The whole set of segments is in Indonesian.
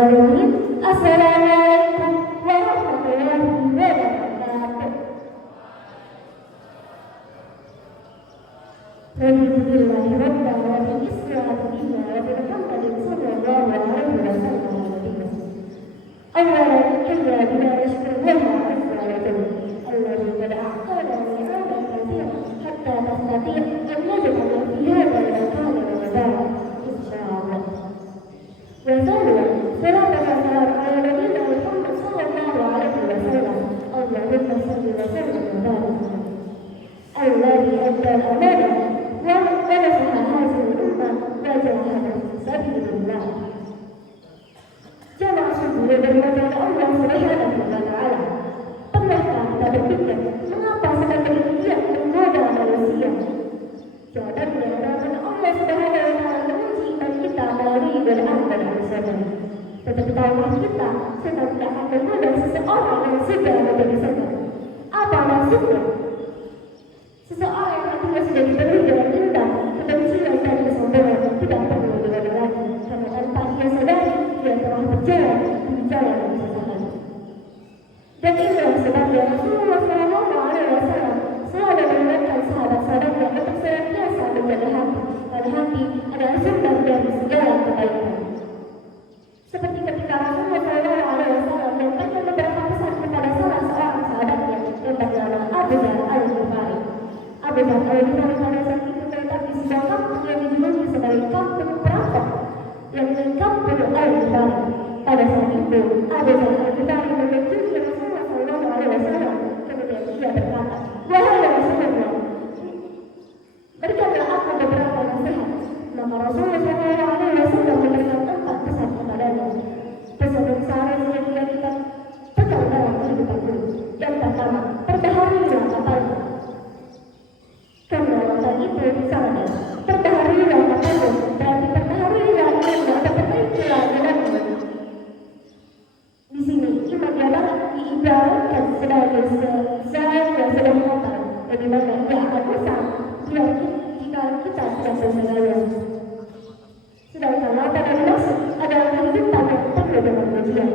Assalamualaikum warahmatullahi wabarakatuh. Alhamdulillahirabbil alamin wa Muhammadin sallallahu alaihi wasallam. Awalan kalla bila yashkurullaha azza wa jalla alladhi qad a'tana ni'aman katsira hatta nastati' an naj'ala fi hadha al-makan ramadan insyaallah. Wa sallallahu ala nabiyyina Muhammad sallallahu alaihi wasallam. Allahumma shalli wa sallim wa barik alladhi adda al-amanah wa nafa'ana hadhihi al-ummah wa jahada fi sabilillah. Jamaah subuh bermata Allah Subhanahu wa ta'ala. Pernahkah kita berpikir mengapa sedang demikian menggoda manusia? Jawabannya karena Allah Subhanahu wa ta'ala menguji iman kita melalui beramal bersama. Tetapi tahukah kita sedang tidak akan menggoda seseorang yang sudah menjadi sedang? Apa maksudnya? Seseorang yang hatinya sudah dipenuhi dengan indah, kebencian dan kesombongan tidak perlu digoda lagi, karena tanpa dia sadari dia telah berjalan di jalan yang kesesatan. Dan inilah sebabnya Rasulullah SAW selalu mengingatkan sahabat-sahabatnya untuk senantiasa menjaga hati, karena hati adalah sumber dari segala kebaikan. Seperti ketika Rasulullah SAW menyampaikan beberapa pesan kepada salah seorang sahabatnya yang bernama Abu Dzar Al-Ghifari. Abu Dzar Al-Ghifari pada saat itu terletak di sebuah kampung yang dijuluki sebagai kampung perampok, yang kampung Al-Ghifari. Pada saat itu Abu Dzar Al-Ghifari mengunjungi Rasulullah SAW. Kemudian dia berkata, "Wahai Rasulullah, berikanlah aku beberapa nasihat." Maka Rasulullah SAW memberikan 4 pesan kepadanya. Pesan yang seharusnya kita pegang dalam kehidupan ini. Yang pertama, perbaharui kapalmu. Karena lautan itu misalnya, perbaharui kapalmu berarti perbaharui imanmu atau perbaikilah imanmu. Di sini iman adalah diibaratkan sebagai sesaat yang sedang kotor, di mana ia akan rusak jika kita tidak menjaganya. Sedangkan lautan yang dimaksud adalah kehidupan yang penuh dengan ujian.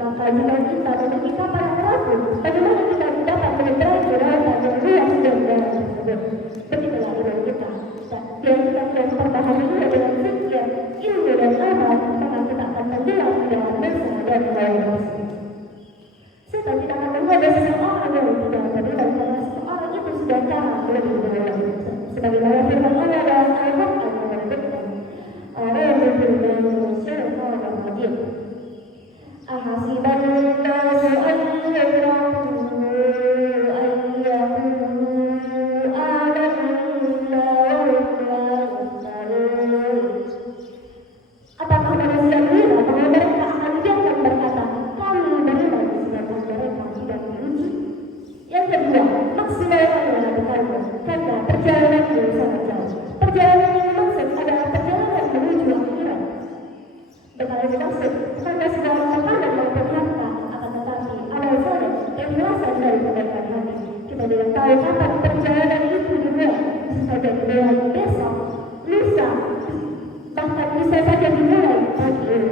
Maka jika kita memiliki kapal yang rapuh, bagaimana kita dapat menyeberangi lautan yang luas dan dalam tersebut? Begitulah iman kita. Dan kita tidak memperbaharui dengan sekian ilmu dan amal, maka kita akan tenggelam dalam dosa dan lain-lain. Kita tidak akan menggoda seseorang yang tidak beriman karena seseorang itu sudah kalah lebih dahulu. Sebagaimana firman Allah dalam Al-Quran yang menyebutkan, "A'udzu billahi minasyaitonir rajim. Ahasiban nasu an yutraku an yaqulu amanna wa hum la yuftanun." Apakah manusia mengira bahwa mereka akan diamkan berkata, "Kami beriman," sedangkan mereka tidak diuji? Yang kedua, maksimalkanlah bekalmu, karena perjalanan itu sangat jauh. Perjalanan yang dimaksud adalah perjalanan menuju akhirat. Bekal yang dimaksud karena segala makanan maupun harta, akan tetapi amal soleh, keikhlasan dari kebaikan hati. Kita tidak tahu kapan perjalanan itu dimulai. Bisa saja dimulai besok, lusa, bahkan bisa saja dimulai pagi ini.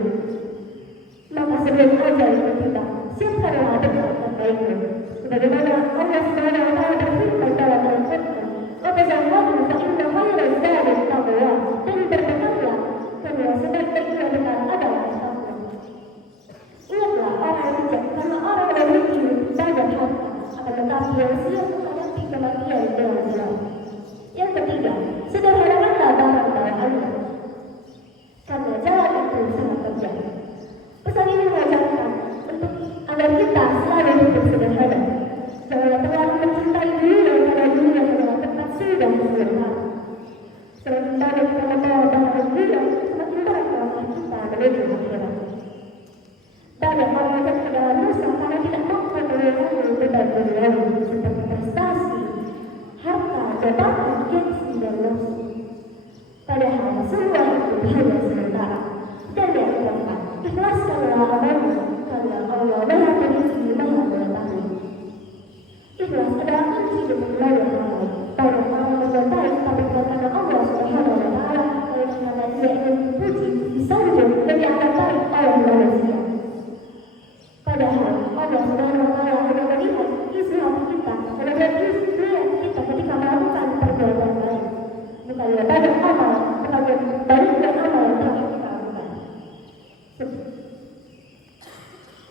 Maka sebelum ajal itu tiba, siapkanlah bekal terbaikmu. Sebagaimana Allah Subhanahu wa ta'ala berfirman dalam Al-Quran, "Wa tazawwadu fa inna khairaz zadi at-taqwa." Dan berbekallah, karena sebaik-baiknya bekal adalah takwa. Ingatlah orang yang bijak, karena orang yang memiliki banyak harta, akan tetapi yang siap menghadapi kematian dengan jelas. Yang ketiga, sederhanakanlah barang bawaannya, karena jalan itu sangat panjang. Pesan ini mengajarkan untuk agar kita selalu hidup sederhana. Janganlah terlalu mencintai dunia karena dunia adalah tempat sudah sederhana. Semakin banyak kita membawa barang dunia, semakin banyak kita menuju akhirat. Banyak orang yang ke dalam dosa karena tidak mampu mengurangi beban duniawi seperti prestasi, harta, jabatan, gengsi, dan nafsu. Padahal semua itu hanya sementara. Dan yang keempat, ikhlaskanlah amalmu, karena Allah Maha Teliti, Maha Mengetahui. Ikhlas adalah kunci untuk banyak hal. Banyak orang mengetahui tapi karena Allah Subhanahu wa ta'ala, karena dia ingin dipuji, disanjung, dan dianggap baik oleh manusia.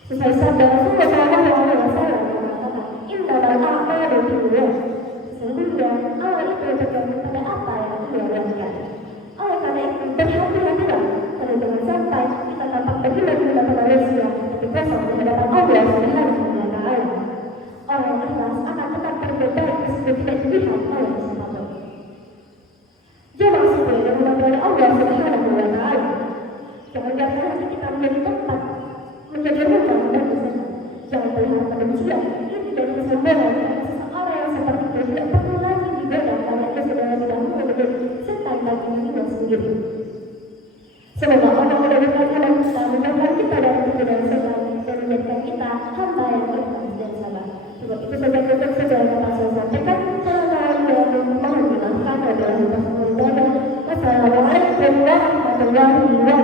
Sesuai sabda Rasulullah SAW mengatakan, innamal a'malu binniyat. Sesungguhnya amal itu tergantung pada apa yang ia lakukan. Oleh karena itu, berhati-hatilah kalau jangan sampai kita tampak berguna-guna pada manusia, tapi kosong di hadapan Allah Subhanahu wa Ta'ala. Orang yang ikhlas akan tetap berbuat baik meskipun tidak dilihat oleh siapapun. Jangan sepele dan mudah-mudahan Allah Subhanahu wa Ta'ala. Jangan biarkan hati kita menjadi tempat menjadi rumah dan bersama. Jangan melihat kebencian ini dari kesombongan. Seseorang yang seperti itu tidak perlu lagi digoda karena dia sudah lebih dahulu menjadi setan bagi dirinya sendiri. Semoga Allah mudahkan kita, mudahkan kita dari kemudahan setan dan menjadikan kita hamba yang ikhlas dan sabar. Sebab itu saja untuk segala kata saya sampaikan. Assalamualaikum warahmatullahi wabarakatuh. Wassalamualaikum warahmatullahi wabarakatuh.